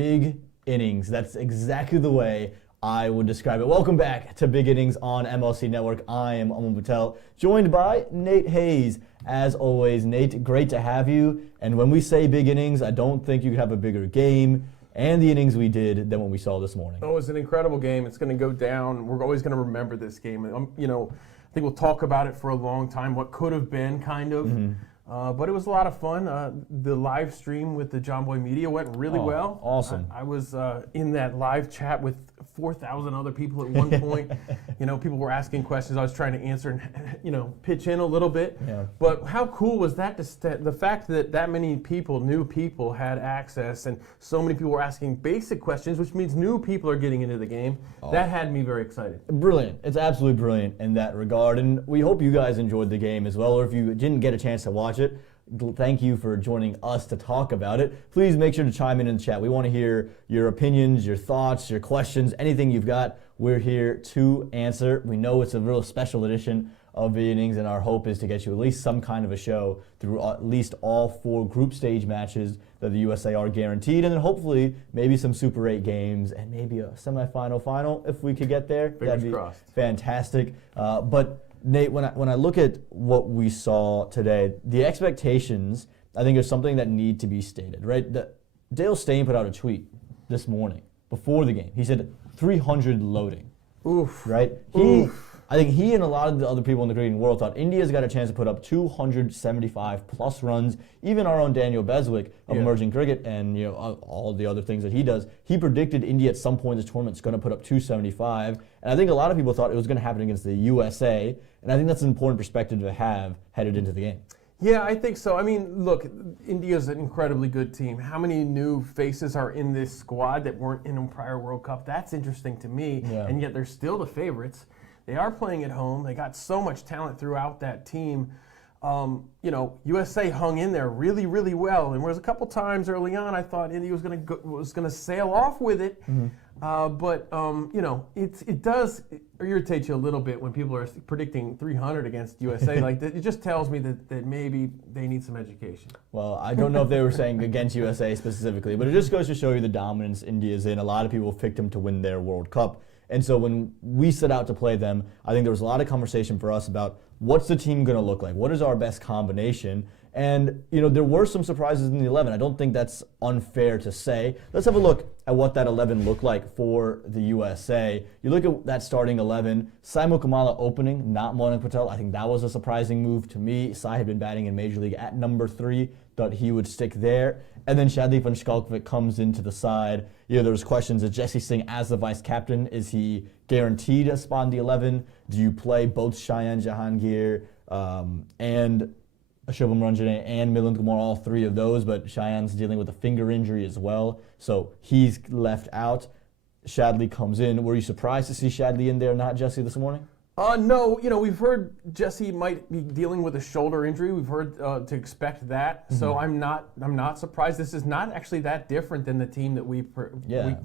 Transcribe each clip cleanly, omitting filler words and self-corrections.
Big innings. That's exactly the way I would describe it. Welcome back to Big Innings on MLC Network. I am Aaman Patel, joined by Nate Hayes. As always, Nate, great to have you. And when we say big innings, I don't think you could have a bigger game and the innings we did than what we saw this morning. Oh, it was an incredible game. It's going to go down. We're always going to remember this game. I think we'll talk about it for a long time, what could have been, kind of. But it was a lot of fun. The live stream with the John Boy Media went really well. Awesome. I was in that live chat with 4,000 other people at one point. People were asking questions. I was trying to answer and, pitch in a little bit. Yeah. But how cool was that? The fact that many people, new people, had access, and so many people were asking basic questions, which means new people are getting into the game. That had me very excited. Brilliant. It's absolutely brilliant in that regard. And we hope you guys enjoyed the game as well. Or if you didn't get a chance to watch it, thank you for joining us to talk about it. Please make sure to chime in the chat. We want to hear your opinions, your thoughts, your questions, anything you've got. We're here to answer. We know it's a real special edition of Big Innings, and our hope is to get you at least some kind of a show through at least all 4 group stage matches that the USA are guaranteed, and then hopefully maybe some Super 8 games and maybe a semifinal final if we could get there. Fingers crossed. Fantastic. But Nate, when I look at what we saw today, the expectations, I think, are something that need to be stated, right? Dale Steyn put out a tweet this morning before the game. He said 300 loading. Oof. Right? I think he and a lot of the other people in the cricketing world thought India's got a chance to put up 275 plus runs. Even our own Daniel Beswick of Emerging Cricket and all the other things that he does, he predicted India at some point in this tournament is going to put up 275. And I think a lot of people thought it was going to happen against the USA. And I think that's an important perspective to have headed into the game. Yeah, I think so. I mean, look, India's an incredibly good team. How many new faces are in this squad that weren't in a prior World Cup? That's interesting to me. Yeah. And yet they're still the favorites. They are playing at home. They got so much talent throughout that team. USA hung in there really, really well. And there was a couple times early on I thought India was going to sail off with it. But it does irritate you a little bit when people are predicting 300 against USA. It just tells me that maybe they need some education. Well, I don't know if they were saying against USA specifically, but it just goes to show you the dominance India's in. A lot of people picked them to win their World Cup. And so when we set out to play them, I think there was a lot of conversation for us about what's the team going to look like? What is our best combination? And, there were some surprises in the 11. I don't think that's unfair to say. Let's have a look at what that 11 looked like for the USA. You look at that starting 11, Saimo Kamala opening, not Monik Patel. I think that was a surprising move to me. Sai had been batting in Major League at number 3, thought he would stick there. And then Shadley van Schalkwyk comes into the side. There was questions of Jesse Singh as the vice captain. Is he guaranteed a spot in the 11? Do you play both Shayan Jahangir and Shubham Ranjane and Milind Kumar, all 3 of those, but Shayan's dealing with a finger injury as well, so he's left out. Shadley comes in. Were you surprised to see Shadley in there, not Jesse, this morning? No, we've heard Jesse might be dealing with a shoulder injury. We've heard to expect that, so I'm not surprised. This is not actually that different than the team that we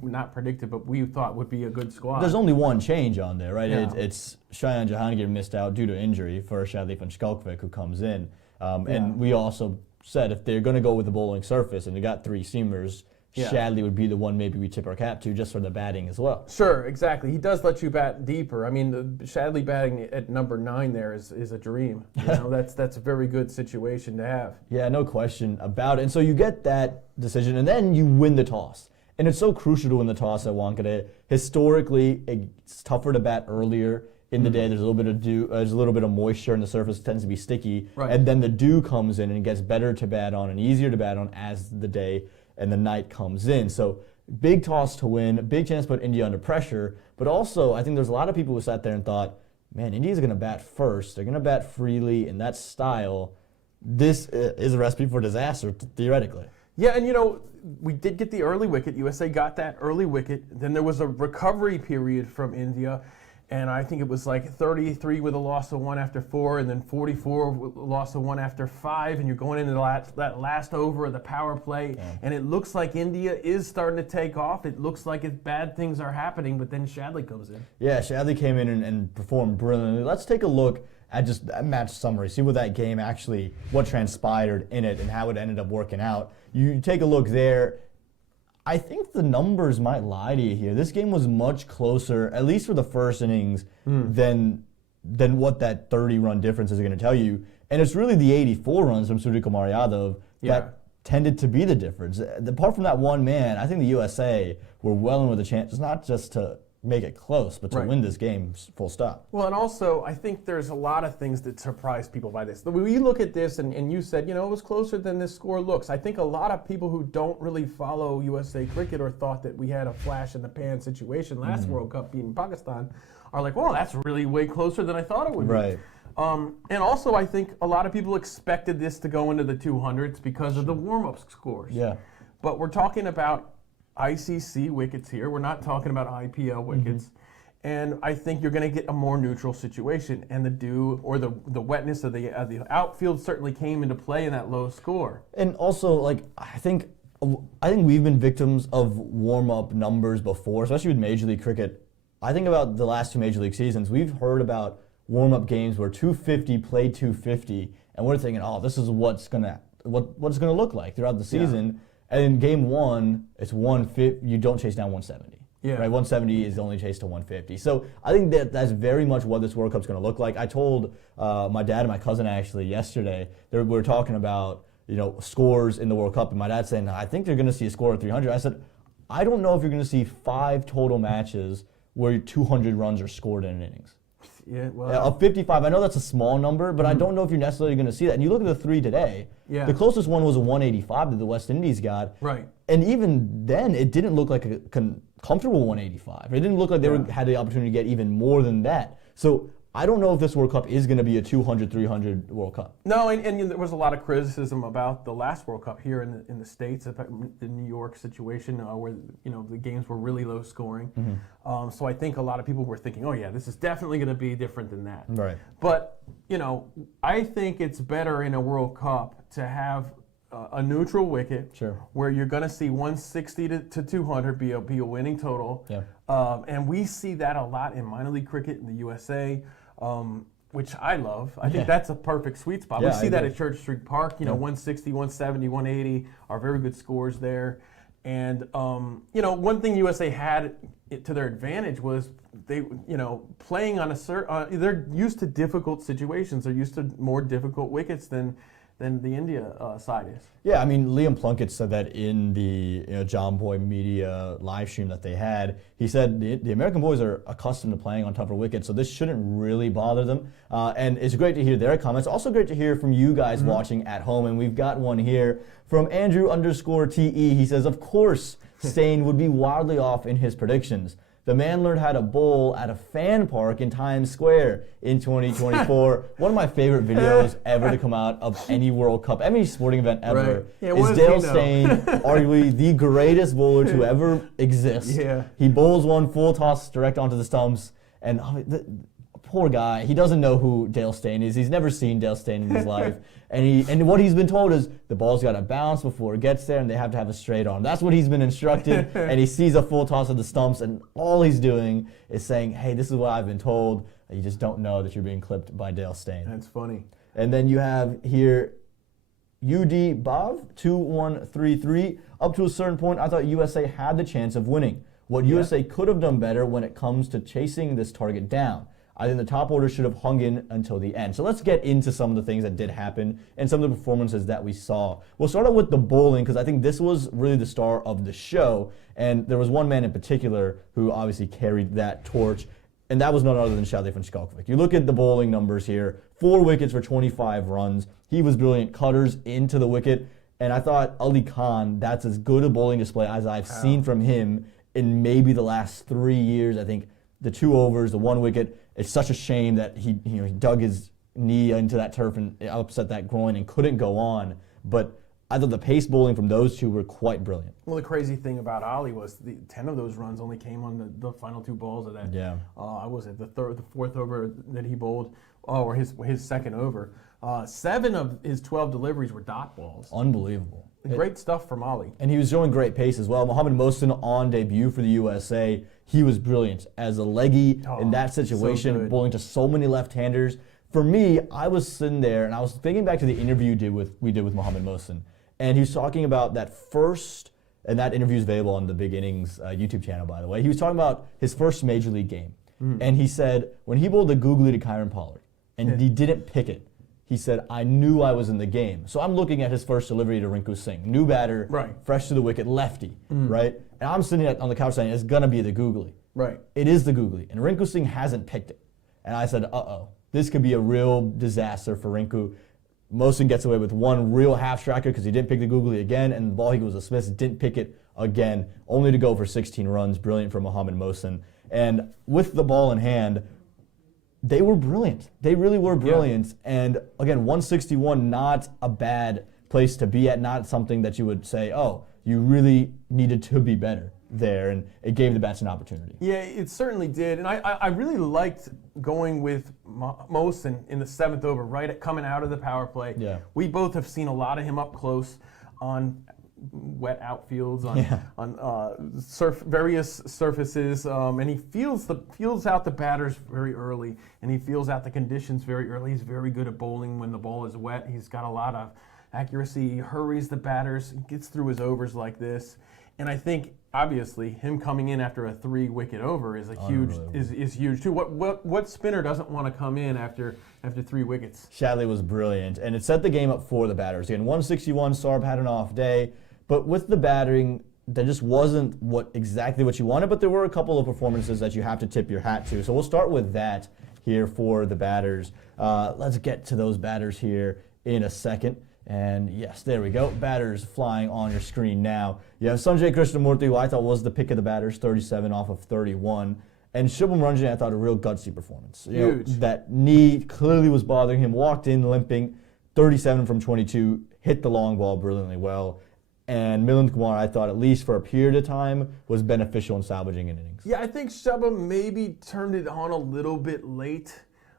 not predicted, but we thought would be a good squad. There's only one change on there, right? Yeah. It's Shayan Jahangir missed out due to injury for Shadley van Schalkwyk, who comes in. And we also said if they're going to go with the bowling surface and they got 3 seamers, Shadley would be the one maybe we tip our cap to just for the batting as well. Sure, exactly. He does let you bat deeper. I mean, Shadley batting at number 9 there is a dream. That's a very good situation to have. Yeah, no question about it. And so you get that decision, and then you win the toss. And it's so crucial to win the toss at Wankhede. Historically, it's tougher to bat earlier in the day. There's a little bit of dew, there's a little bit of moisture, and the surface tends to be sticky. Right. And then the dew comes in, and it gets better to bat on and easier to bat on as the day and the night comes in. So big toss to win, big chance to put India under pressure. But also, I think there's a lot of people who sat there and thought, man, India's going to bat first. They're going to bat freely in that style. This is a recipe for disaster, theoretically. Yeah, and we did get the early wicket. USA got that early wicket. Then there was a recovery period from India. And I think it was like 33 with a loss of 1 after 4, and then 44 with a loss of 1 after 5, and you're going into that last over of the power play, and it looks like India is starting to take off. It looks like bad things are happening, but then Shadley comes in. Yeah, Shadley came in and performed brilliantly. Let's take a look at just a match summary, see what that game actually, what transpired in it and how it ended up working out. You take a look there. I think the numbers might lie to you here. This game was much closer, at least for the first innings, than what that 30-run difference is going to tell you. And it's really the 84 runs from Suryakumar Yadav that tended to be the difference. Apart from that one man, I think the USA were well in with a chance, not just to make it close, but to win this game full stop. Well, and also, I think there's a lot of things that surprise people by this. When you look at this, and you said, it was closer than this score looks. I think a lot of people who don't really follow USA cricket or thought that we had a flash-in-the-pan situation last World Cup beating Pakistan are like, well, that's really way closer than I thought it would be. Right. And also, I think a lot of people expected this to go into the 200s because of the warm-up scores. Yeah. But we're talking about ICC wickets here. We're not talking about IPL wickets. And I think you're going to get a more neutral situation. And the dew or the wetness of the outfield certainly came into play in that low score. And also, I think we've been victims of warm-up numbers before, especially with Major League Cricket. I think about the last two Major League seasons. We've heard about warm-up games where 250 played 250, and we're thinking, oh, this is what's gonna look like throughout the season. Yeah. And in game one, it's 150. You don't chase down 170. Yeah. Right. 170 is the only chase to 150. So I think that's very much what this World Cup's going to look like. I told my dad and my cousin actually yesterday. We were talking about scores in the World Cup, and my dad saying, I think they're going to see a score of 300. I said, I don't know if you're going to see 5 total matches where 200 runs are scored in an innings. Yeah, well, of 55, I know that's a small number, but I don't know if you're necessarily going to see that. And you look at the 3 today, the closest one was a 185 that the West Indies got. Right. And even then, it didn't look like a comfortable 185. It didn't look like they had the opportunity to get even more than that. So I don't know if this World Cup is going to be a 200, 300 World Cup. No, and there was a lot of criticism about the last World Cup here in the States, the New York situation where the games were really low scoring. So I think a lot of people were thinking, oh yeah, this is definitely going to be different than that. Right. But I think it's better in a World Cup to have a neutral wicket, where you're going to see 160 to 200 be a winning total. Yeah. And we see that a lot in minor league cricket in the USA. Which I love. I think that's a perfect sweet spot. We see that at Church Street Park, 160, 170, 180 are very good scores there. And, one thing USA had to their advantage was they, playing on they're used to difficult situations. They're used to more difficult wickets than the India side is. Yeah, I mean, Liam Plunkett said that in the John Boy Media live stream that they had. He said the American boys are accustomed to playing on tougher wickets, so this shouldn't really bother them. And it's great to hear their comments. Also great to hear from you guys watching at home, and we've got one here from Andrew_TE. He says, of course, Stain would be wildly off in his predictions. The man learned how to bowl at a fan park in Times Square in 2024. One of my favorite videos ever to come out of any World Cup, any sporting event ever, is Dale Steyn, arguably the greatest bowler to ever exist. Yeah. He bowls one full toss direct onto the stumps, and poor guy, he doesn't know who Dale Steyn is. He's never seen Dale Steyn in his life. And what he's been told is the ball's got to bounce before it gets there, and they have to have a straight arm. That's what he's been instructed, and he sees a full toss of the stumps, and all he's doing is saying, hey, this is what I've been told. You just don't know that you're being clipped by Dale Steyn. That's funny. And then you have here UD Bav 2133. Up to a certain point, I thought USA had the chance of winning. What USA could have done better when it comes to chasing this target down. I think the top order should have hung in until the end. So let's get into some of the things that did happen and some of the performances that we saw. We'll start out with the bowling because I think this was really the star of the show. And there was one man in particular who obviously carried that torch, and that was none other than Shadley van Schalkwyk. You look at the bowling numbers here, 4 wickets for 25 runs. He was brilliant, cutters into the wicket. And I thought Ali Khan, that's as good a bowling display as I've seen from him in maybe the last 3 years. I think the 2 overs, the 1 wicket, it's such a shame that he dug his knee into that turf and upset that groin and couldn't go on. But I thought the pace bowling from those two were quite brilliant. Well, the crazy thing about Ali was 10 of those runs only came on the final 2 balls of that. Yeah. I was at the 4th over that he bowled, or his second over. 7 of his 12 deliveries were dot balls. Unbelievable. Great stuff from Ali. And he was showing great pace as well. Mohamed Mohsin on debut for the USA, he was brilliant as a leggy in that situation, bowling to so many left-handers. For me, I was sitting there and I was thinking back to the interview we did with Mohamed Mohsin, and he was talking about that first and that interview is available on the BigInnings YouTube channel, by the way. He was talking about his first major league game, and he said when he bowled the googly to Kyron Pollard, and he didn't pick it, he said, I knew I was in the game. So I'm looking at his first delivery to Rinku Singh, new batter, fresh to the wicket, lefty, right? And I'm sitting on the couch saying it's gonna be the googly. Right. It is the googly, and Rinku Singh hasn't picked it. And I said, uh-oh, this could be a real disaster for Rinku. Mohsin gets away with one real half-striker because he didn't pick the googly again, and the ball he goes to Smith, didn't pick it again, only to go for 16 runs. Brilliant for Mohammad Mohsin. And with the ball in hand, they were brilliant. They really were brilliant. And again, 161, not a bad place to be at, not something that you would say, oh, you really needed to be better there, and it gave the bats an opportunity. Yeah, it certainly did, and I really liked going with Mohsin in the 7th over, coming out of the power play. Yeah. We both have seen a lot of him up close on wet outfields, on various surfaces, and he feels out the batters very early, and he feels out the conditions very early. He's very good at bowling when the ball is wet. He's got a lot of accuracy. He hurries the batters, gets through his overs like this. And I think, obviously, him coming in after a 3-wicket over is huge too. What spinner doesn't want to come in after 3 wickets? Shadley was brilliant, and it set the game up for the batters. Again, 161, Sarb had an off day, but with the batting, that just wasn't exactly what you wanted, but there were a couple of performances that you have to tip your hat to. So we'll start with that here for the batters. Let's get to those batters here in a second. And yes, there we go. Batters flying on your screen now. You have Sanjay Krishnamurthy, who I thought was the pick of the batters, 37 off of 31. And Shubham Ranjane, I thought a real gutsy performance. Huge. That knee clearly was bothering him. Walked in limping, 37 from 22, hit the long ball brilliantly well. And Milind Kumar, I thought, at least for a period of time, was beneficial in salvaging innings. Yeah, I think Shubham maybe turned it on a little bit late.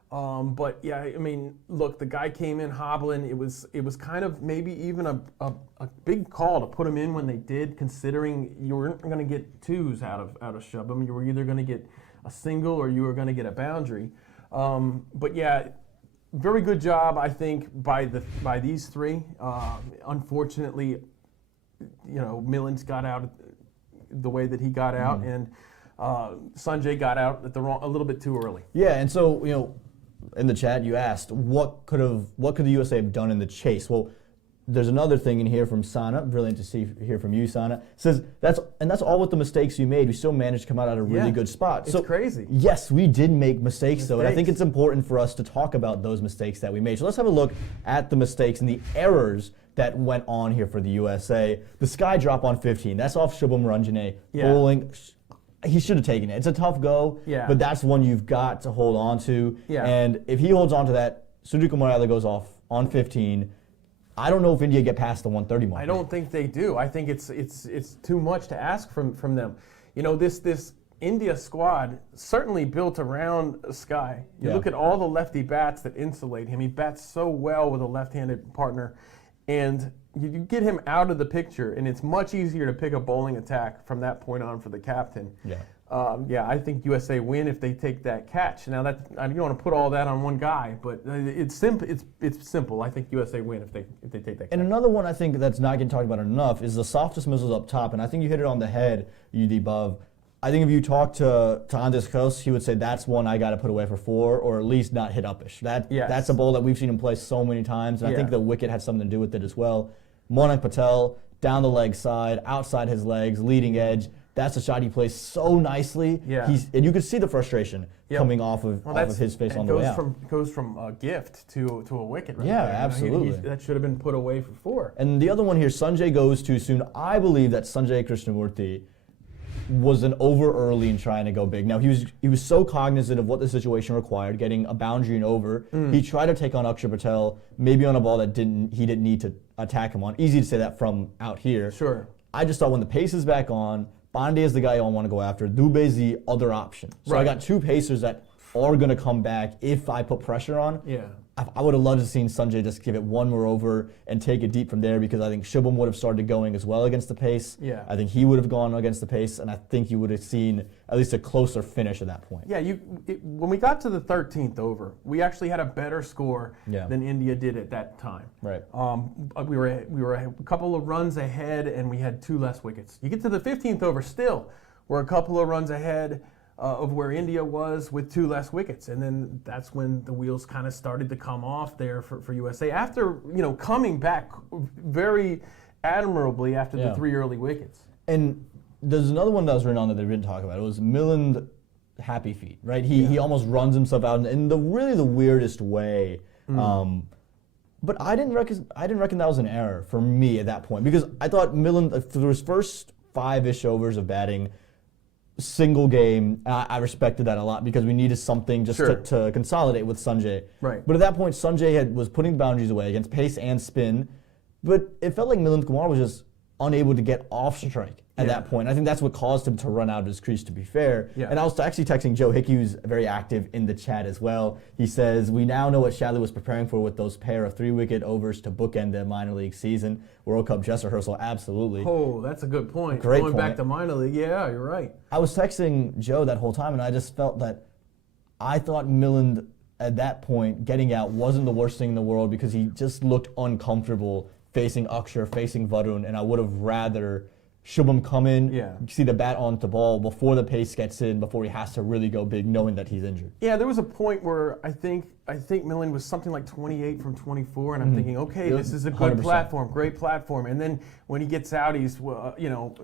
But yeah, I mean, look, the guy came in hobbling. It was kind of maybe even a big call to put him in when they did, considering you weren't going to get twos out of Shubham. You were either going to get a single or you were going to get a boundary. But yeah, very good job, I think, by these three. Unfortunately, Millen's got out the way that he got out, and Sanjay got out a little bit too early. Yeah, and so in the chat you asked what could the USA have done in the chase. Well, there's another thing in here from Sana. Brilliant to hear from you, Sana. Says that's all with the mistakes you made. You still managed to come out at a really good spot. It's crazy. Yes, we did make mistakes though, and I think it's important for us to talk about those mistakes that we made. So let's have a look at the mistakes and the errors that went on here for the USA. The sky drop on 15. That's off Shubham Ranjane bowling. He should have taken it. It's a tough go, but that's one you've got to hold on to. Yeah. And if he holds on to that, Suryakumar Yadav goes off on 15. I don't know if India get past the 130 mark. I don't think they do. I think it's too much to ask from them. This India squad certainly built around Sky. You look at all the lefty bats that insulate him. He bats so well with a left-handed partner, and you get him out of the picture, and it's much easier to pick a bowling attack from that point on for the captain. I think USA win if they take that catch. Now that I don't want to put all that on one guy, but it's simple. I think USA win if they take that catch. And another one I think that's not getting talked about enough is the softest missiles up top, and I think you hit it on the head, UD Bub. I think if you talk to Andres Kos, he would say that's one I got to put away for 4, or at least not hit upish. That's a bowl that we've seen him play so many times, and I think the wicket had something to do with it as well. Monak Patel, down the leg side, outside his legs, leading edge. That's a shot he plays so nicely. Yeah. And you could see the frustration coming off of his face on the way out. Goes from a gift to a wicket. Right there. Absolutely. That should have been put away for 4. And the other one here, Sanjay goes too soon. I believe that Sanjay Krishnamurthy was an over early in trying to go big. Now he was so cognizant of what the situation required, getting a boundary and over. He tried to take on Akshar Patel, maybe on a ball that he didn't need to attack him on. Easy to say that from out here. Sure. I just thought when the pace is back on, Pandey is the guy I want to go after. Dubé's the other option. So I got 2 pacers that are going to come back if I put pressure on. Yeah. I would have loved to seen Sanjay just give it one more over and take it deep from there, because I think Shubham would have started going as well against the pace. Yeah. I think he would have gone against the pace, and I think you would have seen at least a closer finish at that point. Yeah, when we got to the 13th over, we actually had a better score than India did at that time. Right. We were a couple of runs ahead, and we had 2 less wickets. You get to the 15th over, still we're a couple of runs ahead of where India was with 2 less wickets, and then that's when the wheels kind of started to come off there for USA after coming back very admirably after the 3 early wickets. And there's another one that was written on that they didn't talk about. It was Milind happy feet, right? He almost runs himself out in the weirdest way. But I didn't reckon that was an error for me at that point, because I thought Milind, through his first 5-ish overs of batting, single game, I respected that a lot, because we needed something just to consolidate with Sanjay. Right. But at that point, Sanjay was putting boundaries away against pace and spin, but it felt like Milind Kumar was just unable to get off strike at that point. I think that's what caused him to run out of his crease, to be fair. Yeah. And I was actually texting Joe Hickey, who's very active in the chat as well. He says, we now know what Shadley was preparing for with those pair of 3-wicket overs to bookend the minor league season. World Cup dress rehearsal, absolutely. Oh, that's a good point. Great Going point. back to minor league, yeah, you're right. I was texting Joe that whole time, and I just felt that I thought Milind at that point getting out wasn't the worst thing in the world, because he just looked uncomfortable facing Akshar, facing Varun, and I would have rather Shubham come in, see the bat on the ball before the pace gets in, before he has to really go big, knowing that he's injured. Yeah, there was a point where I think Milind was something like 28 from 24, and I'm thinking, okay, this is a good 100%. platform, great platform. And then when he gets out, he's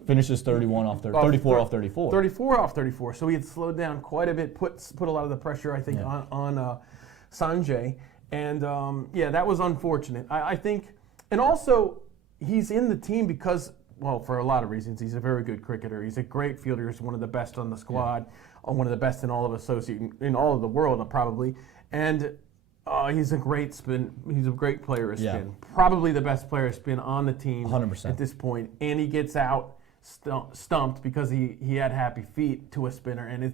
finishes 31 off 34 off 34. 34 off 34. So he had slowed down quite a bit, put a lot of the pressure, I think, on Sanjay, and that was unfortunate. I think, and also he's in the team because, well, for a lot of reasons. He's a very good cricketer. He's a great fielder. He's one of the best on the squad, one of the best in all of the world, probably. And he's a great spin. He's a great player of spin. Probably the best player of spin on the team 100%. at this point. And he gets out stumped because he had happy feet to a spinner, and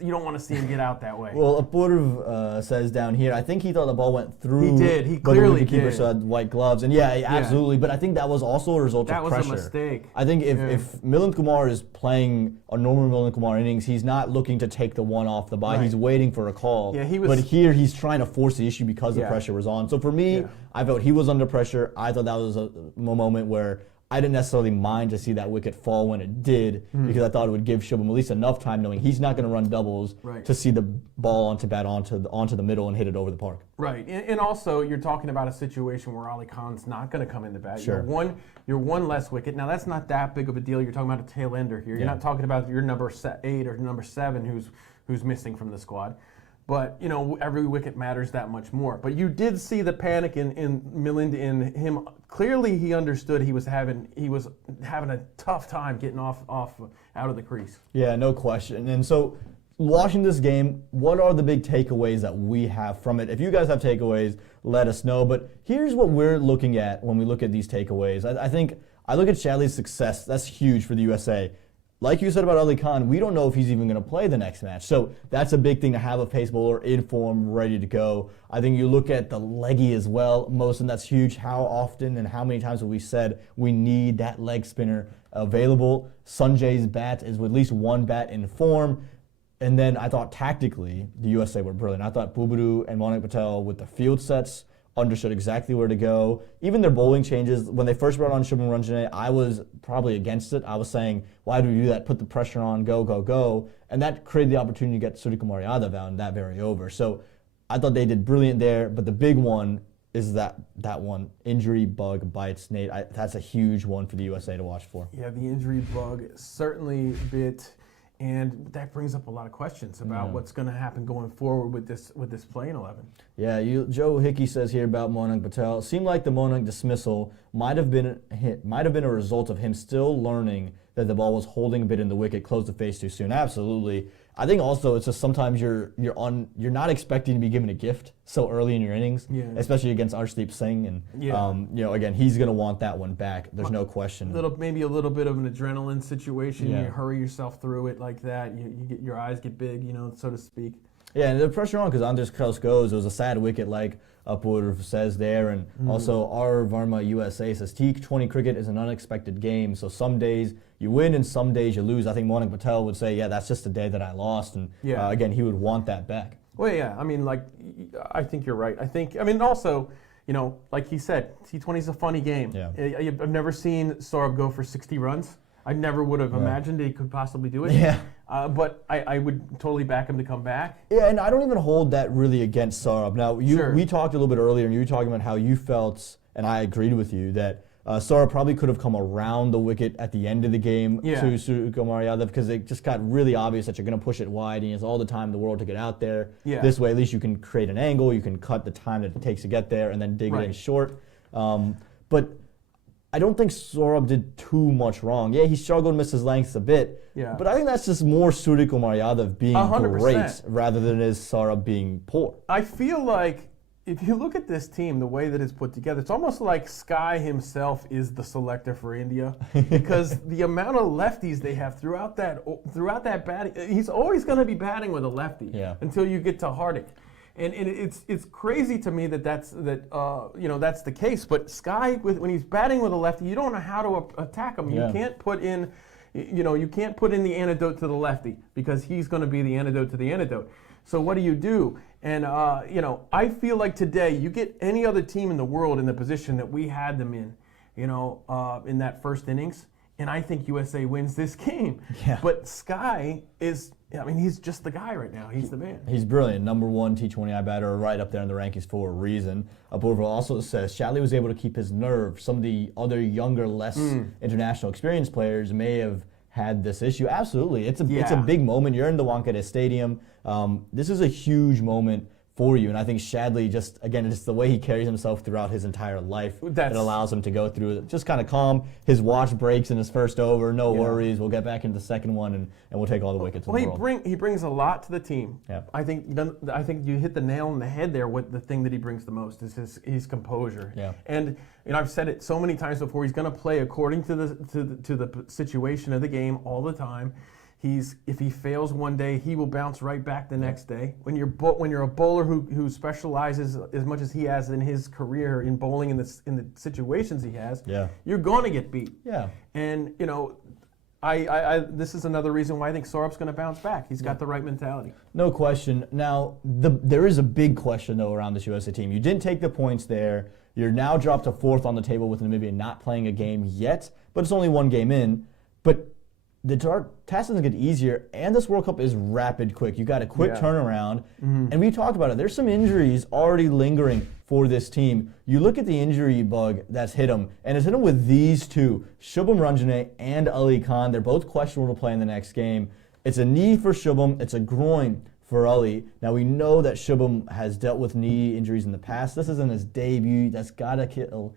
you don't want to see him get out that way. Well, Apurv says down here, I think he thought the ball went through. He did. He but clearly the wicketkeeper did. had white gloves, and absolutely. But I think that was also a result of pressure. That was a mistake. I think if Milind Kumar is playing a normal Milind Kumar innings, he's not looking to take the one off the bye. Right. He's waiting for a call. Yeah, he was. But here he's trying to force the issue because the pressure was on. So for me, I felt he was under pressure. I thought that was a moment where I didn't necessarily mind to see that wicket fall when it did, because I thought it would give Shubham at least enough time, knowing he's not going to run doubles, to see the ball onto the middle and hit it over the park. Right, and also you're talking about a situation where Ali Khan's not going to come into bat. Sure. You're one less wicket. Now that's not that big of a deal. You're talking about a tail ender here. You're not talking about your number 8 or number 7 who's missing from the squad. But, every wicket matters that much more. But you did see the panic in Milind, in him. Clearly he understood he was having a tough time getting off out of the crease. Yeah, no question. And so watching this game, what are the big takeaways that we have from it? If you guys have takeaways, let us know. But here's what we're looking at when we look at these takeaways. I think I look at Shadley's success. That's huge for the USA. Like you said about Ali Khan, we don't know if he's even going to play the next match. So that's a big thing to have a pace bowler in form, ready to go. I think you look at the leggy as well, Mohsin, that's huge. How often and how many times have we said we need that leg spinner available? Sanjay's bat is with at least one bat in form. And then I thought tactically, the USA were brilliant. I thought Bubadoo and Monik Patel with the field sets understood exactly where to go. Even their bowling changes, when they first brought on Shubham Ranjane, I was probably against it. I was saying, why do we do that? Put the pressure on, go, go, go. And that created the opportunity to get Suryakumar Yadav out in that very over. So I thought they did brilliant there, but the big one is that one, injury bug bites Nate. That's a huge one for the USA to watch for. Yeah, the injury bug certainly bit. And that brings up a lot of questions about what's going to happen going forward with this playing 11. Yeah, Joe Hickey says here about Monik Patel. It seemed like the Monik dismissal might have been a result of him still learning that the ball was holding a bit in the wicket, closed the face too soon. Absolutely. I think also it's just sometimes you're not expecting to be given a gift so early in your innings, especially against Arshdeep Singh, and again he's going to want that one back. There's no question. Maybe a little bit of an adrenaline situation. You hurry yourself through it like that. Your eyes get big, so to speak. Yeah, and the pressure on because Andres Krause goes. It was a sad wicket, like Upwood says there, and also R. Varma USA says T20 cricket is an unexpected game. So some days you win and some days you lose. I think Monik Patel would say, yeah, that's just the day that I lost, and again, he would want that back. Well, yeah, I mean, like, I think you're right. I mean, also, you know, like he said, T20 is a funny game. Yeah. I've never seen Saurabh go for 60 runs. I never would have imagined he could possibly do it. Yeah. But I would totally back him to come back. Yeah, and I don't even hold that really against Saurabh. Now, we talked a little bit earlier, and you were talking about how you felt, and I agreed with you, that Saurabh probably could have come around the wicket at the end of the game to Suryakumar Yadav because it just got really obvious that you're going to push it wide, and he has all the time in the world to get out there. Yeah. This way, at least you can create an angle, you can cut the time that it takes to get there, and then dig it in short. But I don't think Saurabh did too much wrong. Yeah, he struggled, missed his lengths a bit. Yeah. But I think that's just more Suryakumar Yadav being 100%. Great rather than it is Saurabh being poor. I feel like if you look at this team, the way that it's put together, it's almost like Sky himself is the selector for India because the amount of lefties they have throughout that batting, he's always going to be batting with a lefty until you get to Hardik. And it's crazy to me that's the case. But Sky, when he's batting with a lefty, you don't know how to attack him. You can't put in, you can't put in the antidote to the lefty because he's going to be the antidote to the antidote. So what do? And I feel like today you get any other team in the world in the position that we had them in, in that first innings, and I think USA wins this game. Yeah. But Sky is. I mean, he's just the guy right now. He's the man. He's brilliant. #1 T20I batter, right up there in the rankings for a reason. Apoorva also says Shadley was able to keep his nerve. Some of the other younger, less international experienced players may have had this issue. Absolutely. It's a big moment. You're in the Wankhede Stadium. This is a huge moment for you. And I think Shadley just, again, it's the way he carries himself throughout his entire life that allows him to go through it. Just kind of calm. His watch breaks in his first over. No worries. We'll get back into the second one, and we'll take all the wickets in the world. He brings a lot to the team. Yeah. I think you hit the nail on the head there. What the thing that he brings the most is his composure. Yeah. And I've said it so many times before. He's going to play according to the situation of the game all the time. If he fails one day, he will bounce right back the next day. When you're a bowler who specializes as much as he has in his career in bowling in the situations he has, you're going to get beat. Yeah. And this is another reason why I think Saurabh's going to bounce back. He's got the right mentality. No question. Now there is a big question though around this USA team. You didn't take the points there. You're now dropped to 4th on the table with Namibia not playing a game yet, but it's only one game in. But the task doesn't get easier, and this World Cup is rapid quick. You got a quick turnaround, and we talked about it. There's some injuries already lingering for this team. You look at the injury bug that's hit them, and it's hit them with these two, Shubham Ranjane and Ali Khan. They're both questionable to play in the next game. It's a knee for Shubham. It's a groin for Ali. Now, we know that Shubham has dealt with knee injuries in the past. This isn't his debut. That's got to kill.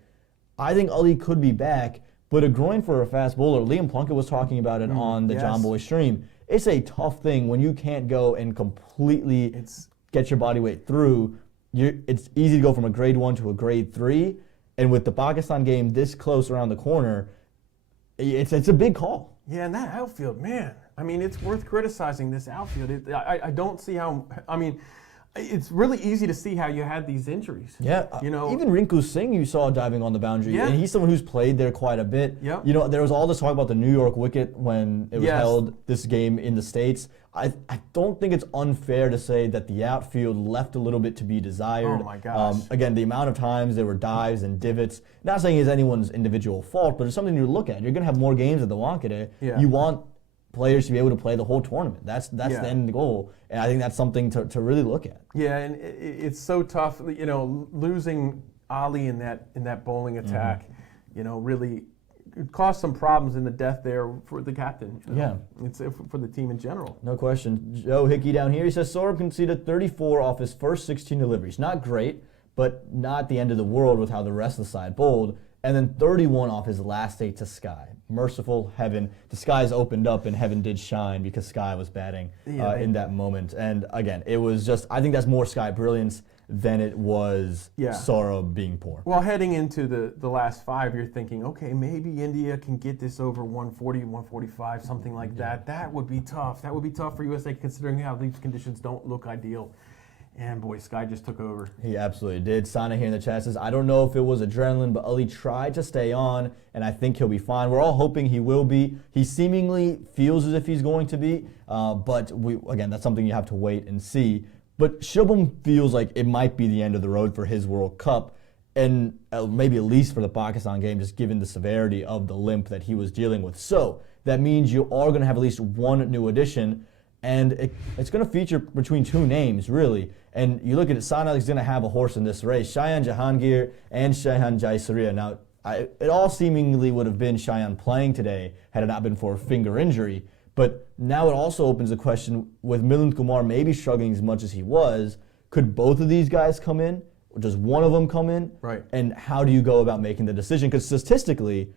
I think Ali could be back. But a groin for a fast bowler, Liam Plunkett was talking about it on the John Boy stream. It's a tough thing when you can't go and completely get your body weight through. It's easy to go from a grade 1 to a grade 3. And with the Pakistan game this close around the corner, it's a big call. Yeah, and that outfield, man. I mean, it's worth criticizing this outfield. I don't see how, it's really easy to see how you had these injuries. Yeah, even Rinku Singh you saw diving on the boundary, and he's someone who's played there quite a bit. Yep. There was all this talk about the New York wicket when it was held, this game in the States. I don't think it's unfair to say that the outfield left a little bit to be desired. Oh my gosh. Again, the amount of times there were dives and divots, not saying it's anyone's individual fault, but it's something you look at. You're going to have more games at the Wankhede. Yeah. You want players to be able to play the whole tournament. That's the end goal, and I think that's something to really look at. Yeah, and it's so tough. Losing Ali in that bowling attack, really caused some problems in the death there for the captain. Yeah, it's for the team in general. No question. Joe Hickey down here, he says Saurabh conceded 34 off his first 16 deliveries. Not great, but not the end of the world with how the rest of the side bowled. And then 31 off his last 8 to Sky. Merciful heaven. The skies opened up and heaven did shine because Sky was batting in that moment. And again, it was just, I think that's more Sky brilliance than it was Saurabh being poor. Well, heading into the last 5, you're thinking, okay, maybe India can get this over 140, 145, something like that. That would be tough. That would be tough for USA considering how these conditions don't look ideal. And boy, Sky just took over. He absolutely did. Sana here in the chat says, I don't know if it was adrenaline, but Ali tried to stay on, and I think he'll be fine. We're all hoping he will be. He seemingly feels as if he's going to be, but again, that's something you have to wait and see. But Shubham feels like it might be the end of the road for his World Cup, and maybe at least for the Pakistan game, just given the severity of the limp that he was dealing with. So that means you are going to have at least one new addition, and it's going to feature between 2 names, really. And you look at it, Sana is going to have a horse in this race, Shayan Jahangir and Shayhan Jayasuriya. Now, it all seemingly would have been Shayan playing today had it not been for a finger injury. But now it also opens the question, with Milind Kumar maybe struggling as much as he was, could both of these guys come in? Or does one of them come in? Right. And how do you go about making the decision? Because statistically,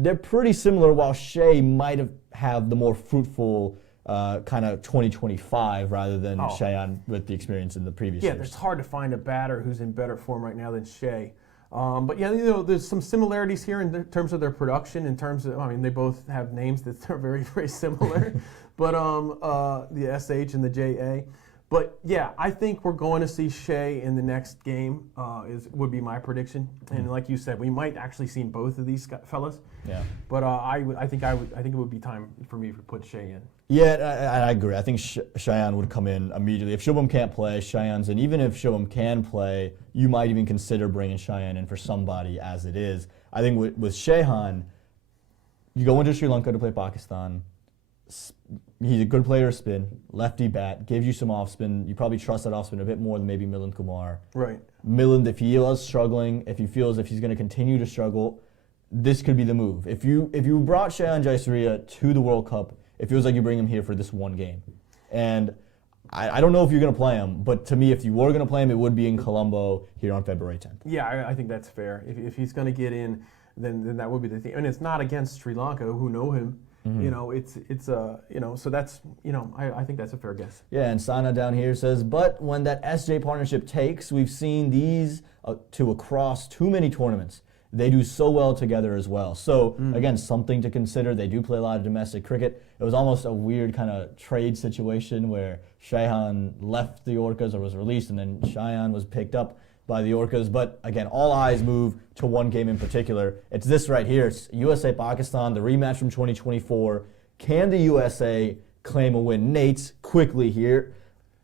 they're pretty similar, while Shea might have the more fruitful kind of 2025 rather than Shayan with the experience in the previous years. Yeah, it's hard to find a batter who's in better form right now than Shea. But yeah, there's some similarities here in terms of their production. In terms of, they both have names that are very, very similar. But the SH and the JA. But yeah, I think we're going to see Shea in the next game. Would be my prediction. And like you said, we might actually see both of these fellas. Yeah. But I think it would be time for me to put Shea in. Yeah, I agree. I think Shayan would come in immediately. If Shubham can't play, Shayan's in. Even if Shubham can play, you might even consider bringing Shayan in for somebody as it is. I think with Shayhan, you go into Sri Lanka to play Pakistan. He's a good player of spin, lefty bat, gives you some off spin. You probably trust that off spin a bit more than maybe Milind Kumar. Right. Milind, if he was struggling, if he feels if he's going to continue to struggle, this could be the move. If you brought Shayan Jayasuriya to the World Cup, it feels like you bring him here for this one game. And I don't know if you're going to play him, but to me, if you were going to play him, it would be in Colombo here on February 10th. Yeah, I think that's fair. If he's going to get in, then that would be the thing. And it's not against Sri Lanka, who know him. Mm-hmm. So that's, I think that's a fair guess. Yeah, and Sana down here says, but when that SJ partnership takes, we've seen these two across too many tournaments. They do so well together as well. So, again, something to consider. They do play a lot of domestic cricket. It was almost a weird kind of trade situation where Shayhan left the Orcas or was released, and then Shayan was picked up by the Orcas. But, again, all eyes move to one game in particular. It's this right here. It's USA-Pakistan, the rematch from 2024. Can the USA claim a win? Nate, quickly here.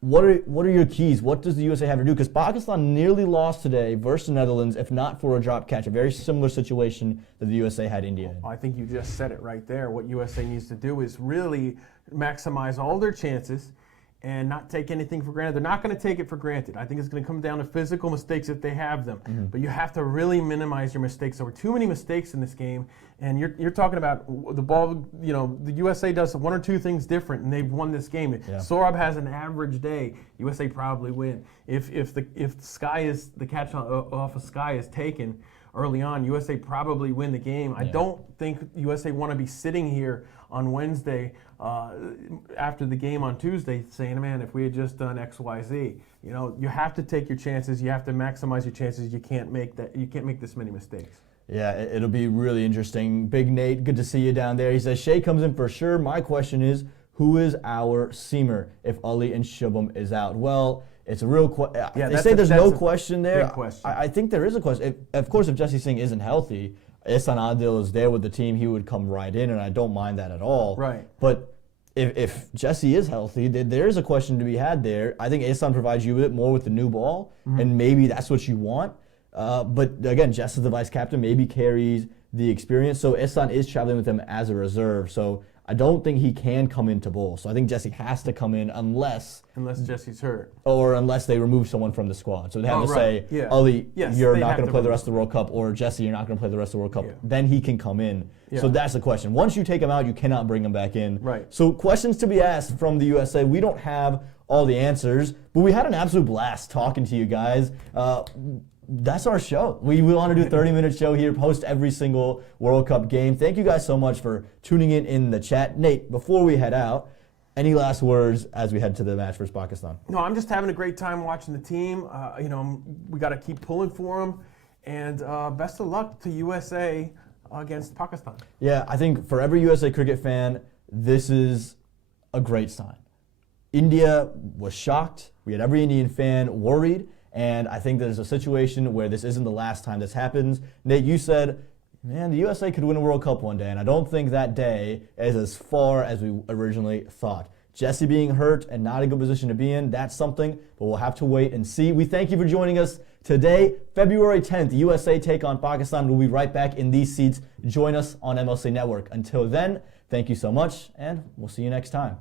What are your keys? What does the USA have to do? Because Pakistan nearly lost today versus the Netherlands, if not for a drop catch, a very similar situation that the USA had India in. I think you just said it right there. What USA needs to do is really maximize all their chances and not take anything for granted. They're not going to take it for granted. I think it's going to come down to physical mistakes if they have them. Mm-hmm. But you have to really minimize your mistakes. There were too many mistakes in this game, and you're talking about the ball. The USA does one or two things different, and they've won this game. Yeah. Saurabh has an average day. USA probably win. If the catch off of Sky is taken early on, USA probably win the game. Yeah. I don't think USA want to be sitting here on Wednesday after the game on Tuesday saying, man, if we had just done X, Y, Z. You have to take your chances. You have to maximize your chances. You can't make this many mistakes. Yeah, it'll be really interesting. Big Nate, good to see you down there. He says, Shea comes in for sure. My question is, who is our seamer if Ali and Shubham is out? Well, it's a real question. Yeah, they say there's no question there. Big question. I think there is a question. Of course, if Jesse Singh isn't healthy, Ihsan Adil is there with the team, he would come right in, and I don't mind that at all. Right. But if Jesse is healthy, there is a question to be had there. I think Ihsan provides you a bit more with the new ball, and maybe that's what you want. But again, Jess is the vice captain, maybe carries the experience. So Ihsan is traveling with him as a reserve. So I don't think he can come into bowl. So I think Jesse has to come in unless Jesse's hurt. Or unless they remove someone from the squad. So they have to say, Ali, you're not going to play the rest of the World Cup, or Jesse, you're not going to play the rest of the World Cup. Yeah. Then he can come in. Yeah. So that's the question. Once you take him out, you cannot bring him back in. Right. So questions to be asked from the USA. We don't have all the answers, but we had an absolute blast talking to you guys. That's our show. We want to do a 30-minute show here, post every single World Cup game. Thank you guys so much for tuning in the chat. Nate, before we head out, Any last words as we head to the match versus Pakistan? No, I'm just having a great time watching the team. We got to keep pulling for them, and best of luck to USA against Pakistan. Yeah, I think for every USA cricket fan, this is a great sign. India was shocked. We had every Indian fan worried, and I think there's a situation where this isn't the last time this happens. Nate, you said, man, the USA could win a World Cup one day, and I don't think that day is as far as we originally thought. Jesse being hurt and not a good position to be in, that's something, but we'll have to wait and see. We thank you for joining us today, February 10th, USA take on Pakistan. We'll be right back in these seats. Join us on MLC Network. Until then, thank you so much, and we'll see you next time.